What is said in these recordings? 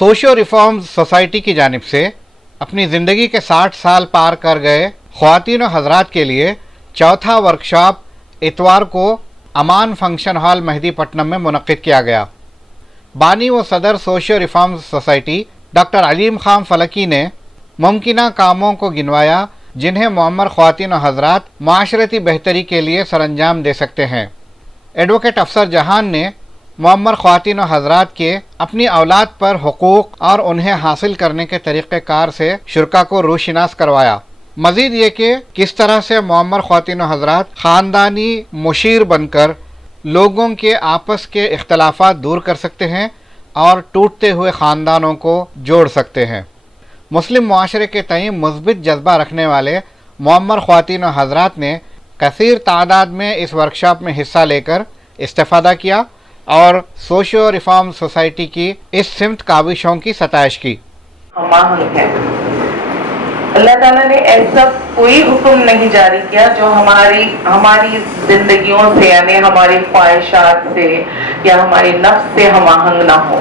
Socio reforms society की जानिब से अपनी ज़िंदगी के 60 साल पार कर गए ख़वातीन और हज़रात के लिए चौथा वर्कशॉप इतवार को अमान फंक्शन हॉल मेहदीपट्टनम में मुनक़्क़िद किया गया। बानी व सदर socio reforms society doctor Aleem Khan Falki ने मुमकिना कामों को गिनवाया जिन्हें मुअम्मर ख़वातीन और हज़रात माशरती बेहतरी के लिए सरअंजाम दे सकते हैं। एडवोकेट अफसर जहान ने मुअम्मर ख़वातीन और हज़रात के अपनी औलाद पर हुकूक़ और उन्हें हासिल करने के तरीक़ेकार से शुरका को रूशनास करवाया। मज़ीद ये कि किस तरह से मुअम्मर ख़वातीन और हज़रात ख़ानदानी मुशीर बनकर लोगों के आपस के इख्तलाफात दूर कर सकते हैं और टूटते हुए ख़ानदानों को जोड़ सकते हैं। मुस्लिम मुआशरे के तईं मुस्बित जज्बा रखने वाले मुअम्मर ख़वातीन और हज़रात ने कसीर तादाद में इस वर्कशॉप में हिस्सा लेकर इस्तेफ़ादा किया और सोशियो रिफॉर्म सोसाइटी की इस सिमत काविशों की सताइश की। अल्लाह ताला ने ऐसा कोई हुक्म नहीं जारी किया जो हमारी जिंदगियों से यानी हमारी ख्वाहिशात से या हमारी नफ्स से हमाहंग ना हो।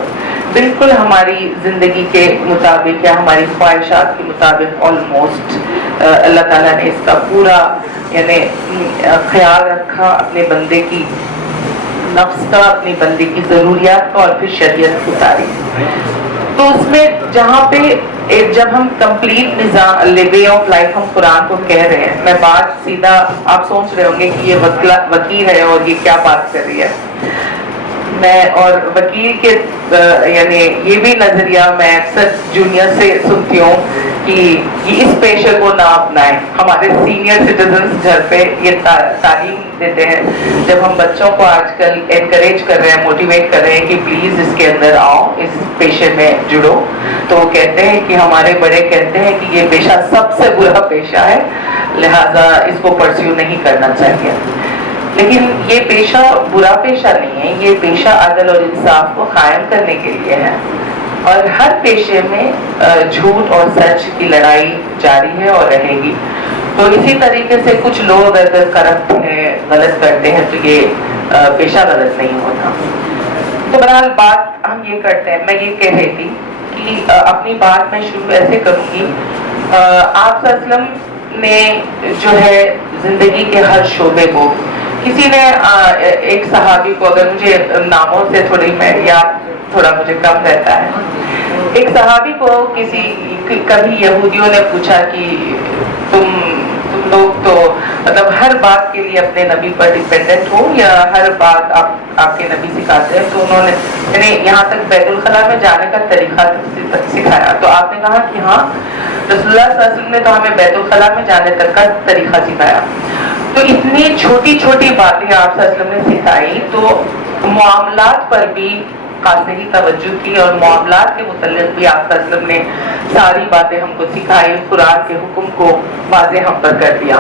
बिल्कुल हमारी जिंदगी के मुताबिक या हमारी ख्वाहिशात के मुताबिक ऑलमोस्ट अल्लाह ताला ने इसका पूरा यानी ख्याल रखा, अपने बंदे की नफ्स का, अपनी बंदे की ज़रूरियात का और फिर शरीयत की तारीफ। तो उसमें जहाँ पे जब हम complete Nizam way of life हम कुरान को कह रहे हैं, मैं बात सीधा आप सोच रहे होंगे कि ये वकील है और ये क्या बात कर रही है। मैं और वकील के यानी ये भी नजरिया मैं अक्सर जूनियर से सुनती हूँ कि इस पेशे को ना अपनाएं। हमारे सीनियर सिटीजन्स घर पे ये तालीम देते हैं। जब हम बच्चों को आजकल एनकरेज कर रहे हैं, मोटिवेट कर रहे हैं कि प्लीज इसके अंदर आओ, इस पेशे में जुड़ो, तो वो कहते हैं कि हमारे बड़े कहते हैं कि ये पेशा सबसे बुरा पेशा है, लिहाजा इसको परस्यू नहीं करना चाहिए। लेकिन ये पेशा बुरा पेशा नहीं है, ये पेशा अदल और इंसाफ को कायम करने के लिए है। और हर पेशे में झूठ और सच की लड़ाई जारी है और रहेगी। तो इसी तरीके से कुछ लोग अगर करप्ट हैं, गलत करते हैं, तो ये पेशा गलत नहीं होता। तो बहरहाल बात हम ये करते हैं, मैं ये कह रही थी कि अपनी बात मैं शुरू ऐसे करूँगी। आप सल्लम ने जो है जिंदगी के हर शोबे को, किसी ने एक सहाबी को, अगर मुझे नामों से थोड़ी मैं याद थोड़ा मुझे कम रहता है, एक सहाबी को कभी यहूदियों ने पूछा कि तुम लोग तो मतलब हर बात के लिए अपने नबी पर डिपेंडेंट हो या हर बात आपके नबी सिखाते हैं। तो उन्होंने यानी यहाँ तक बैतुल खला में जाने का तरीका तक सिखाया। तो आपने कहा कि हाँ, रसूलुल्लाह सल्लल्लाहु अलैहि वसल्लम ने तो हमें बैतुल खला में जाने तक का तरीका सिखाया। तो इतनी छोटी छोटी बातें आप सल्लल्लाहु अलैहि वसल्लम ने सिखाई, तो मामलात पर भी खासी ही तवज्जो की और मामलात के मुतल्लिक़ भी आप सल्लल्लाहु अलैहि वसल्लम ने सारी बातें हमको सिखाई, कुरान के हुक्म को वाज़ेह हम पर कर दिया।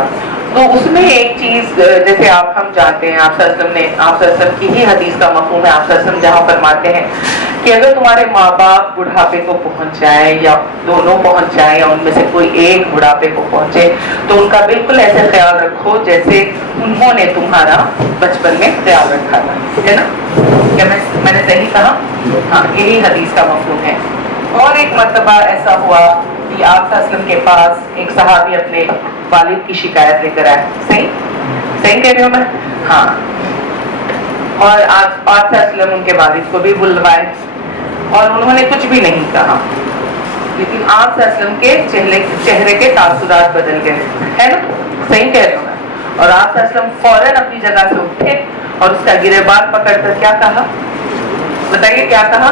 तो उसमें एक चीज जैसे हम जानते हैं, आप सल्लल्लाहु अलैहि वसल्लम की ही हदीस का मफ़हूम है, आप सल्लल्लाहु अलैहि वसल्लम जहाँ फरमाते हैं कि अगर तुम्हारे माँ बाप बुढ़ापे को पहुँच जाए या दोनों पहुँच जाए या उनमें से कोई एक बुढ़ापे को पहुँचे, तो उनका बिल्कुल ऐसे ख्याल रखो जैसे उन्होंने तुम्हारा बचपन में ख्याल रखा था, है ना? क्या मैंने सही कहा? हाँ, यही हदीस का मफ़हूम है। और एक मर्तबा ऐसा हुआ कि आप सल्लम के पास एक सहाबी अपने वालिद की शिकायत लेकर आए। सही कह रही हूँ मैं? हाँ। और आप सल्लम उनके वालिद को भी बुलवाए और उन्होंने कुछ भी नहीं कहा, लेकिन आप सल्लम के चेहरे के तासुरात बदल गए, है ना? सही कह रही हूँ मैं? और आप सल्लम फौरन अपनी जगह से उठे और उसका गिरेबान पकड़कर क्या कहा? बताइए क्या कहा?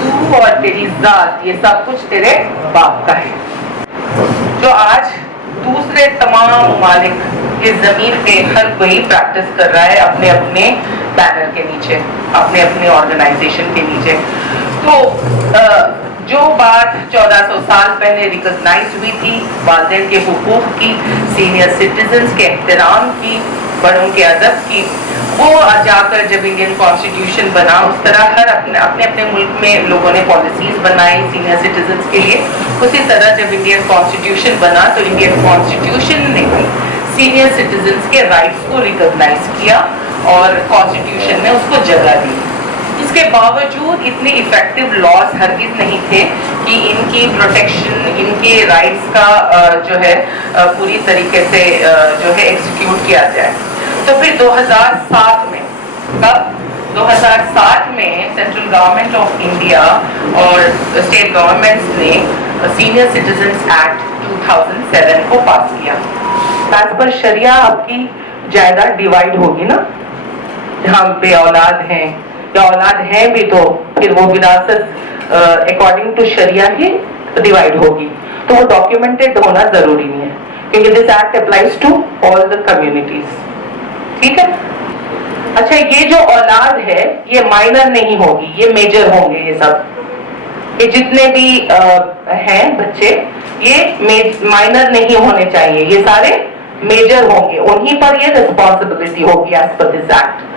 तू और तेरी जात ये सब कुछ तेरे बाप का है। जो आज दूसरे तमाम ममालिक इस जमीन पे हर कोई प्रैक्टिस कर रहा है अपने अपने बैनर के नीचे, अपने अपने ऑर्गेनाइजेशन के नीचे। तो जो बात 1400 साल पहले रिकॉग्नाइज हुई थी वालिदैन के हुकूक की, सीनियर सिटीजन्स के एहतराम की, बड़ों के अदब की, वो जाकर जब इंडियन कॉन्स्टिट्यूशन बना, उस तरह हर अपने मुल्क में लोगों ने पॉलिसीज बनाई सीनियर सिटीजन्स के लिए। उसी तरह जब इंडियन कॉन्स्टिट्यूशन बना तो इंडियन कॉन्स्टिट्यूशन ने भी सीनियर सिटीजन्स के राइट्स को रिकॉग्नाइज किया और कॉन्स्टिट्यूशन में उसको जगह दी। اس کے باوجود اتنے افیکٹو لاز ہرگز نہیں تھے کہ ان کی پروٹیکشن، ان کے رائٹس کا جو ہے پوری طریقے سے جو ہے ایکسیکیوٹ کیا جائے. تو پھر 2007 میں، کب 2007 میں سینٹرل گورنمنٹ آف انڈیا اور اسٹیٹ گورنمنٹس نے سینئر سٹیزنز ایکٹ 2007 کو پاس کیا. ایز پر شریعہ آپ کی جائیداد ڈیوائڈ ہوگی نا، جہاں بے اولاد ہیں یا اولاد ہیں بھی تو پھر وہ وراثت اکارڈنگ ٹو شریعہ کی ڈیوائڈ ہوگی. تو وہ ڈاکیومنٹڈ ہونا ضروری نہیں ہے کیونکہ this act applies to all the communities. ٹھیک ہے. اچھا، یہ جو اولاد ہے یہ مائنر نہیں ہوگی، یہ میجر ہوں گے. یہ سب، یہ جتنے بھی ہیں بچے، یہ مائنر نہیں ہونے چاہیے، یہ سارے میجر ہوں گے. انہیں پر یہ ریسپانسبلٹی ہوگی ایز پر دس ایکٹ.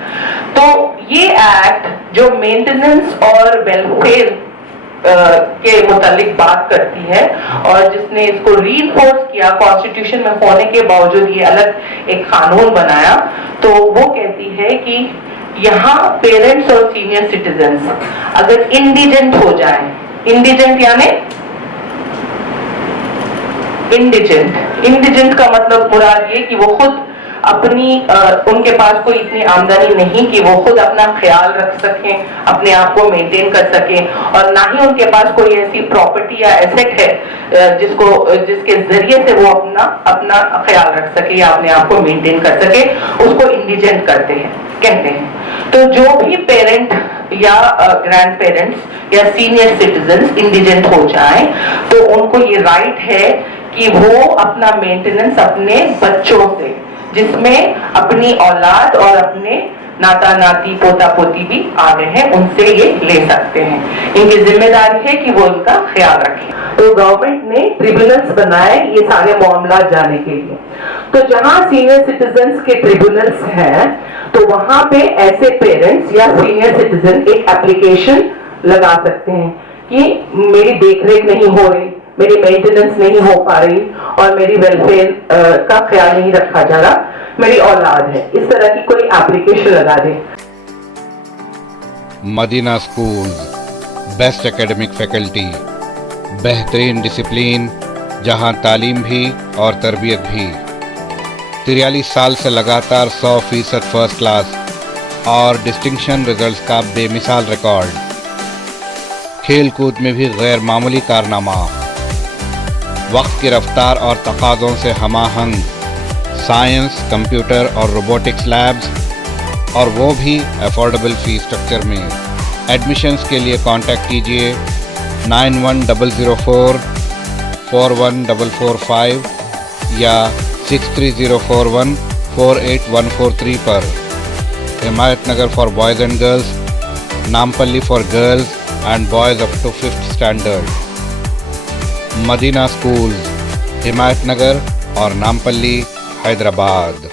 تو یہ ایکٹ جو مینٹیننس اور ویلفیئر کے متعلق بات کرتی ہے، اور جس نے اس کو ری انفورس کیا کانسٹیٹیوشن میں ہونے کے باوجود، یہ الگ ایک قانون بنایا. تو وہ کہتی ہے کہ یہاں پیرنٹس اور سینئر سٹیزنز اگر انڈیجنٹ ہو جائیں، انڈیجنٹ یعنی انڈیجنٹ کا مطلب مراد یہ کہ وہ خود اپنی ان کے پاس کوئی اتنی آمدنی نہیں کہ وہ خود اپنا خیال رکھ سکیں، اپنے آپ کو مینٹین کر سکیں، اور نہ ہی ان کے پاس کوئی ایسی پراپرٹی یا ایسٹ ہے جس کے ذریعے سے وہ اپنا خیال رکھ سکے یا اپنے آپ کو مینٹین کر سکے، اس کو انڈیجنٹ کہتے ہیں. تو جو بھی پیرنٹ یا گرینڈ پیرنٹس یا سینئر سٹیزنز انڈیجنٹ ہو جائیں تو ان کو یہ رائٹ ہے کہ وہ اپنا مینٹیننس اپنے بچوں سے، جس میں اپنی اولاد اور اپنے ناتا ناتی پوتا پوتی بھی آ گئے ہیں، ان سے یہ لے سکتے ہیں. ان کی ذمہ داری ہے کہ وہ ان کا خیال رکھیں. تو گورنمنٹ نے ٹریبیونلز بنائے یہ سارے معاملات جانے کے لیے. تو جہاں سینئر سٹیزنز کے ٹریبیونلز ہیں تو وہاں پہ ایسے پیرنٹس یا سینئر سٹیزن ایک اپلیکیشن لگا سکتے ہیں کہ میری دیکھ ریکھ نہیں ہو رہی، میری مینٹیننس نہیں ہو پا رہی، اور میری ویلفیئر کا خیال نہیں رکھا جا رہا، میری اولاد ہے. اس طرح کی کوئی اپلیکیشن لگا دیں. مدینہ اسکولز، بیسٹ اکیڈمک فیکلٹی، بہترین ڈسپلین، جہاں تعلیم بھی اور تربیت بھی. 43 سال سے لگاتار 100% فرسٹ کلاس اور ڈسٹنکشن رزلٹس کا بے مثال ریکارڈ. کھیل کود میں بھی غیر معمولی کارنامہ. وقت کی رفتار اور تقاضوں سے ہم آہنگ سائنس، کمپیوٹر اور روبوٹکس لیبز، اور وہ بھی افورڈیبل فی اسٹرکچر میں. ایڈمیشنز کے لیے کانٹیکٹ کیجیے 9100 41445 یا 63041 48143 پر. Himayat Nagar for boys and girls, Nampally for girls and boys up to 5th standard. Madina schools, Himayat Nagar اور نامپلی، حیدرآباد.